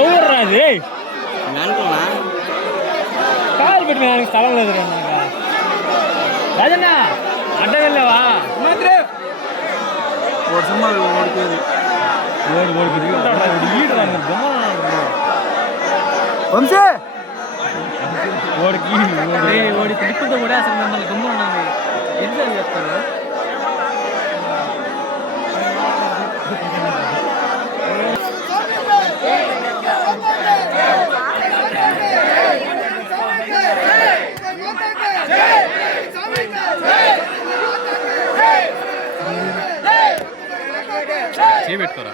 ఎవరు రాది కాలు పెట్టి నాకు స్థలం లేదు రాజన్న అడ్డ వెళ్ళావా వంశీ ఓడి పిలుపులతో కూడా అసలు మిమ్మల్ని గమ్ము ఉన్నది ఎన్నిసార్లు చెప్తారు చేపెట్టుకోరా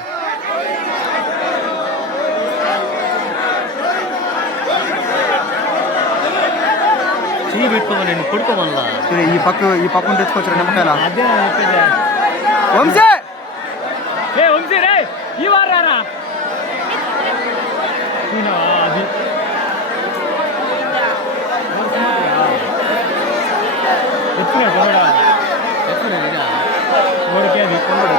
చెయ్యి పెట్టుకోమని నేను కొడుకోమల్లా ఈ పక్కన తెచ్చుకోవచ్చు నిమ్మకాయల అదే వంశీ వంశీ రే ఈ వారారా అది ఎత్తున్నా కొనడా ఎత్తున్నా ఓడికే అది కొనడు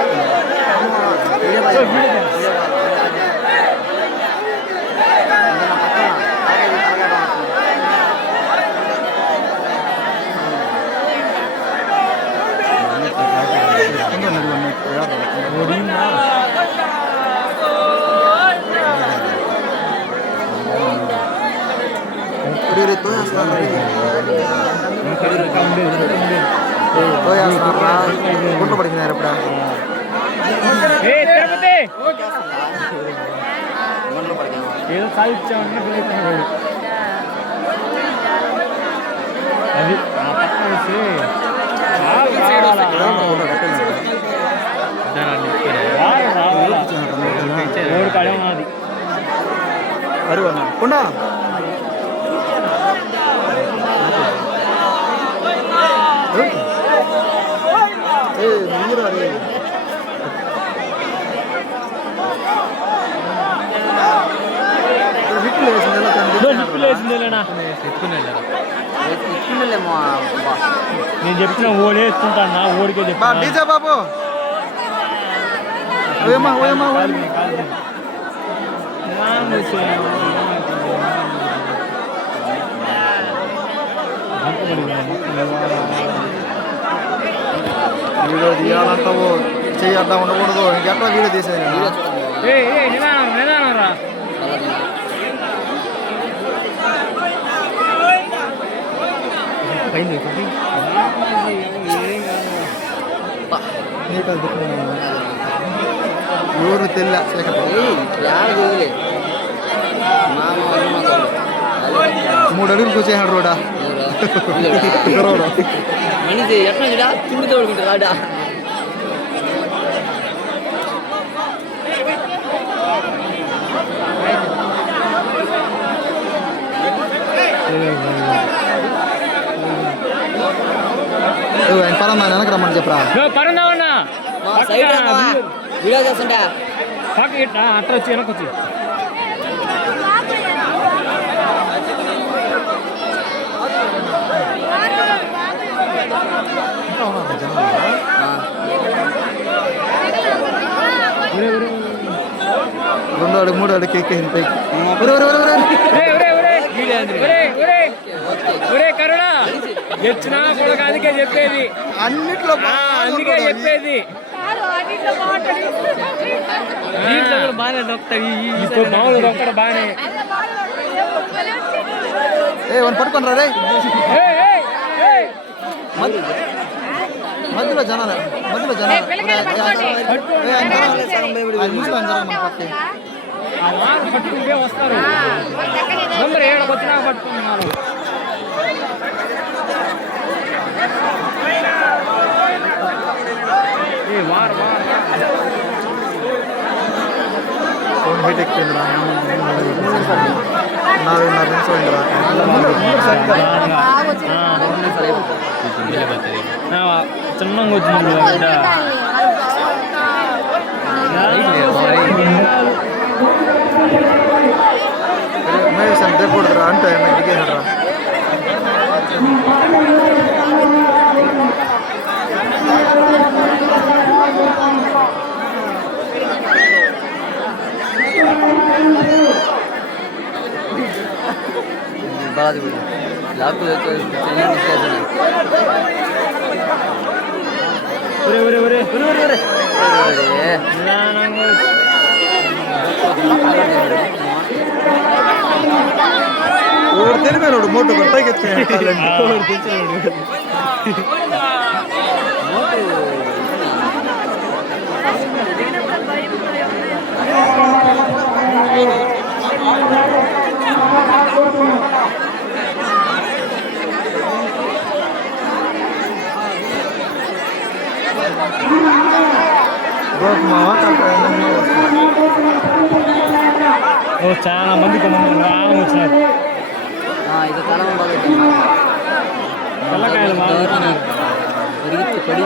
గుంట పడికినారు ఇప్పుడు ఏదో సాధించామని అది పక్కన వేసి ఎవరు కాడే ఉన్నది కొండా నేను చెప్పిన ఓడి వేసుకుంటాను ఓడికే చెప్పా బాబు వీడియో తీయాలంటావు చెయ్యడ్డా ఉండకూడదు ఇంకెట్లా వీడియో తీసేది ఎవరు తెల్ల 3 అడుగులు కూర్చేసాడు రోడా మనిషి ఎట్లా చూడా చుండు తోడుకుంటారు ఆడ పరందా వెనక రమ్మని చెప్పరా పరందావన్నా వీడియో చేస్తుంటా అట్లా వచ్చి వెనక వచ్చి రెండో అడుగు 3 అడుగు ఎక్కేసింది పైకి కరుణా తెచ్చినా కూడా అందుకే చెప్పేది అన్నిట్లో అందుకే చెప్పేది దీంట్లో కూడా బాగానే దొక్కుతాయి ఇప్పుడు మామూలు దొక్కడం బాగానే పట్టుకొని రా రే మధ్యలో జనాలు పట్టుకుంటే వస్తారు నంబర్ 7 వచ్చినా పట్టుకున్నారు ఫోన్ హీట్ ఎక్కిందిరా 4.5 నిమిషం అయిందిరా చిన్నంగా వచ్చింది దగ్గర అంటే దిగేసాడు బాగా లాక్ తెలివేనోడు మోటు పైకి ఎత్తుకుని చాలా మంది రావడం వచ్చినారు. ఇది చాలా తెల్లకాయలు పడి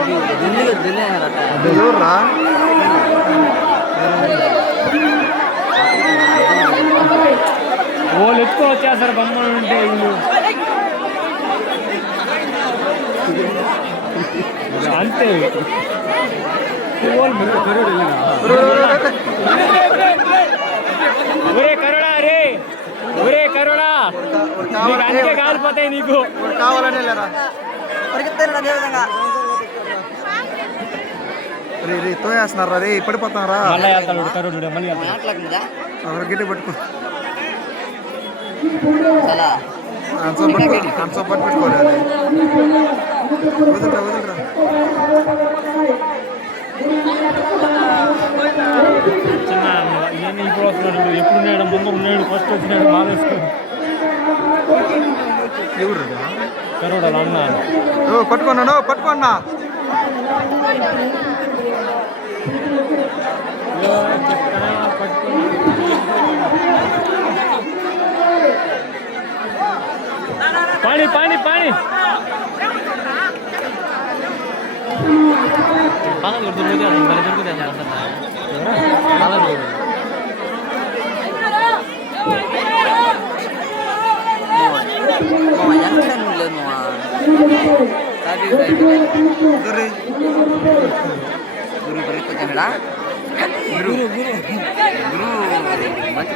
ఎవర్రా వాళ్ళు ఎక్కువ వచ్చేస్తారు బొమ్మలు ఉంటే వీళ్ళు అంతే. ఒరే కరుడా రే, ఒరే కరుడా, నీకు అందుకే కాలిపోతాయి నీకు. కావాలనే లేరా రే రే తోయేస్తున్నారా రే పడిపోతారా మళ్ళీ వెళ్తాడు కరుడు మళ్ళీ ఎవరు గిట్టి పట్టుకో చాలా కంచం పట్టుకోవాలి వదిలిరా వదిలిరా చిన్న ఇవన్నీ ఇప్పుడు వస్తున్నాడు, ఎప్పుడు ఉన్నాడు ముందు ఉన్నాడు, ఫస్ట్ వచ్చినాడు మాలేసుకో. ఎవరు కరుడు అలా అన్నాడు. పట్టుకున్నాను పట్టుకోన్నా పాని పాని పాని గురు గురు మంచి